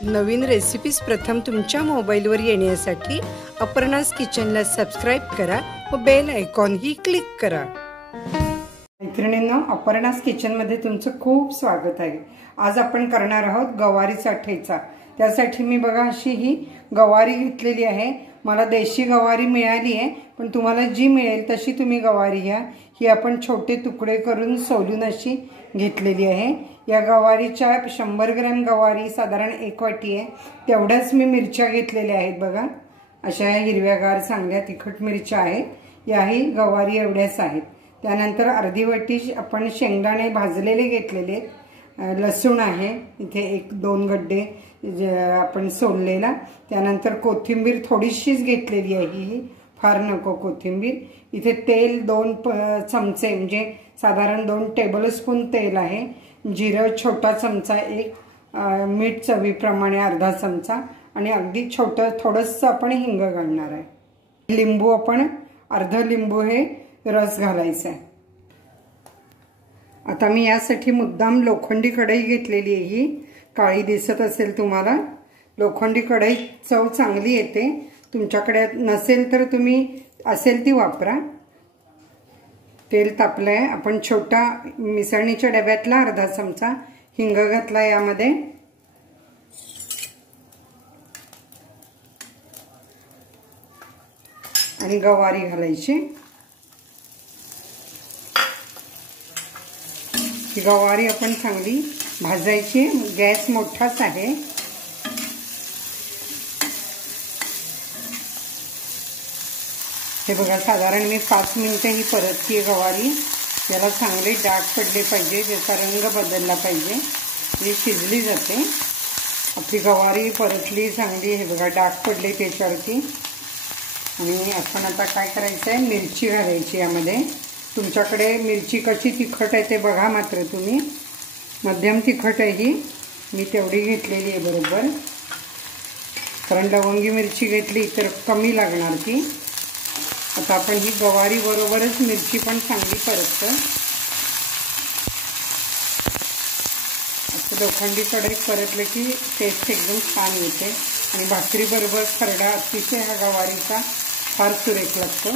नवीन recipes प्रथम तुमच्या मोबाईलवर येण्यासाठी अपर्णास किचनला सबस्क्राइब करा व बेल आयकॉन ही क्लिक करा। मैत्रिणींनो, अपर्णास किचनमध्ये तुमचं खूप स्वागत आहे। आज आपण करणार आहोत गवारीचा ठेचा। त्यासाठी मी बघा अशी ही गवारी घेतलेली आहे। मला देशी गवारी मिळाली आहे, पण तुम्हाला जी मिळेल तशी तुम्ही गवारी घ्या। ही आपण छोटे तुकडे करून सोलून अशी घेतलेली आहे। या गवारीच्या 100 ग्रॅम गवारी साधारण 1 वाटी आहे। तेवढ्याच मी मिरच्या घेतलेल्या आहेत बघा। अशा हिरव्यागार चांगल्या तिखट मिरच्या आहेत। याही गवारी एवढ्याच आहेत। त्यानंतर अर्धी वाटी आपण शेंगदाणे भाजलेले घेतलेले, लसूण आहे इथे 1-2 गड्डे आपण सोललेला। त्यानंतर कोथिंबीर थोडीशीच घेतलेली आहे, ही फार नको कोथिंबीर। इथे तेल 2 चमचे म्हणजे साधारण 2 टेबलस्पून तेल आहे। जिरं छोटा चमचा 1, मीठ चवीप्रमाणे अर्धा चमचा आणि अगदी छोटं थोडंसं आपण हिंग घालणार आहे। लिंबू आपण अर्धा लिंबू हे रस घालायचा आहे। आता मी यासाठी मुद्दाम लोखंडी कढई घेतलेली आहे। ही काळी दिसत असेल तुम्हाला। लोखंडी कढई चव चांगली येते। तुमच्याकडे नसेल तर तुम्ही असेल ती वापरा। तेल तापलंय। आपण छोटा मिसळणीच्या डब्यातला अर्धा चमचा हिंग घातला यामध्ये। आणि गवारी घालायची। ही गवारी आपण चांगली भाजायची। गॅस मोठाच आहे। हे बघा साधारण मी 5 मिनिटं ही परतली गवारी। याला चांगले डाग पडले पाहिजे, त्याचा रंग बदलला पाहिजे, ही शिजली जाते। आपली गवारी परतली चांगली। हे बघा डाग पडले त्याच्यावरती। आणि आपण आता काय करायचं आहे, मिरची घालायची यामध्ये। तुमच्याकडे मिरची कशी तिखट आहे ते बघा मात्र तुम्ही। मध्यम तिखट आहे ही, मी तेवढी घेतलेली आहे बरोबर। कारण लवंगी मिरची घेतली तर कमी लागणार ती। आता आपण ही गवारी बरोबरच मिरची पण चांगली परततो। असं लोखंडी कढईत परतलं की टेस्ट एकदम छान येते आणि भाकरी बरोबर खरडा अतिशय हा गवारीचा फार सुरेख लागतो।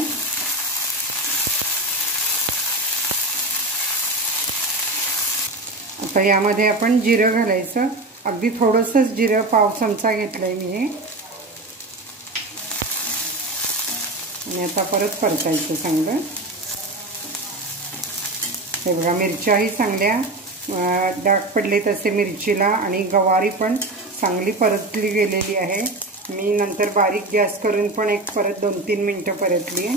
आता यामध्ये आपण जिरं घालायचं। अगदी थोडंसंच जिरं, पाव चमचा घेतलंय मी हे। आणि आता परत परतायचं चांगलं। हे बघा मिरच्याही चांगल्या डाग पडले तसे मिरचीला आणि गवारी पण चांगली परतली गेलेली आहे। मी नंतर बारीक गॅस करून पण एक परत 2-3 मिनिटं परतली आहे।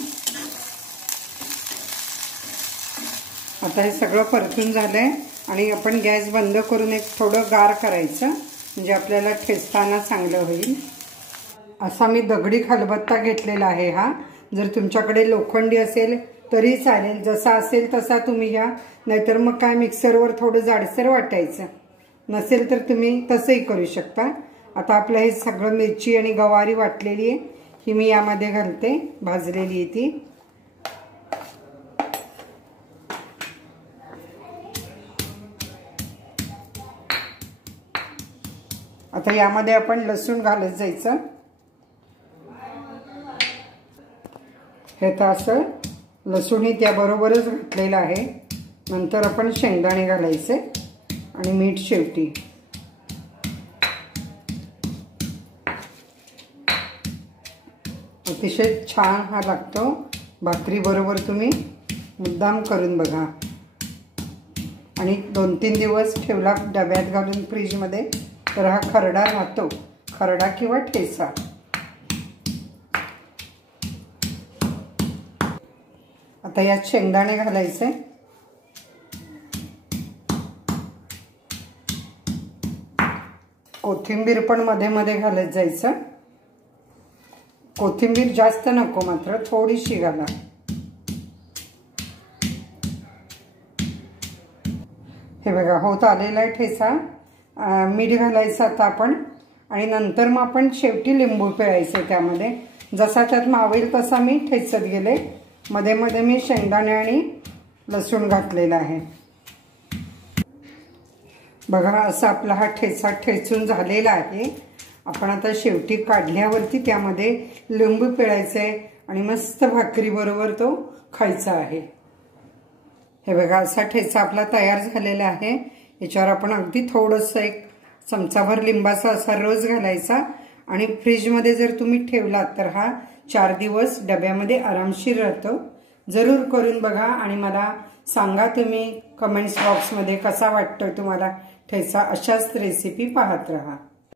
आता हे सगळं परतून झालंय आणि आपण गॅस बंद करून एक थोडं गार करायचं, म्हणजे आपल्याला ठेचताना चांगलं होईल। असा मी दगडी खलबत्ता घेतलेला आहे हा। जर तुमच्याकडे लोखंडी असेल तरी चालेल, जसा असेल तसा तुम्ही घ्या। नाहीतर मग काय मिक्सरवर थोडं जाडसर वाटायचं, नसेल तर तुम्ही तसंही करू शकता। आता आपलं हे सगळं मिरची आणि गवारी वाटलेली आहे, ही मी यामध्ये घालते, भाजलेली आहे ती। आता यामध्ये आपण लसूण घालत जायचं। हे तर असं लसूणही त्याबरोबरच घातलेलं आहे। नंतर आपण शेंगदाणे घालायचे आणि मीठ शेवटी। अतिशय छान हा लागतो। भाकरी बरोबर तुम्ही मुद्दाम करून बघा। आणि 2-3 दिवस ठेवला डब्यात घालून फ्रीजमध्ये तर हा खरडा राहतो, खरडा किंवा ठेचा। आता यात शेंगदाणे घालायचे। कोथिंबीर पण मध्ये मध्ये घालत जायचं। कोथिंबीर जास्त नको, मात्र थोडीशी घाला। हे बघा होत आलेला आहे ठेचा। मीठ घालायचं आता आपण आणि नंतर मग आपण शेवटी लिंबू पिळायचं त्यामध्ये। जसा त्यात मावेल तसा मी ठेचत गेले। मध्ये मध्ये मी शेंगदाणे आणि लसूण घातलेला आहे। बघा असा आपला हा ठेचा ठेचून झालेला आहे। आपण आता शेवटी काढल्यावरती त्यामध्ये लिंबू पिळायचं आहे आणि मस्त भाकरी बरोबर तो खायचा आहे। हे बघा असा ठेचा आपला तयार झालेला आहे। याच्यावर आपण अगदी थोडंसं एक चमचाभर लिंबाचा असा रस घालायचा आणि फ्रीज मध्ये जर तुम्ही ठेवलात तर हा 4 दिवस डब्यामध्ये आरामशीर राहतो। जरूर करून बघा आणि मला सांगा तुम्ही कमेंट्स बॉक्स मध्ये कसा वाटतोय तुम्हाला ठेचा। अशाच रेसिपी पाहत रहा।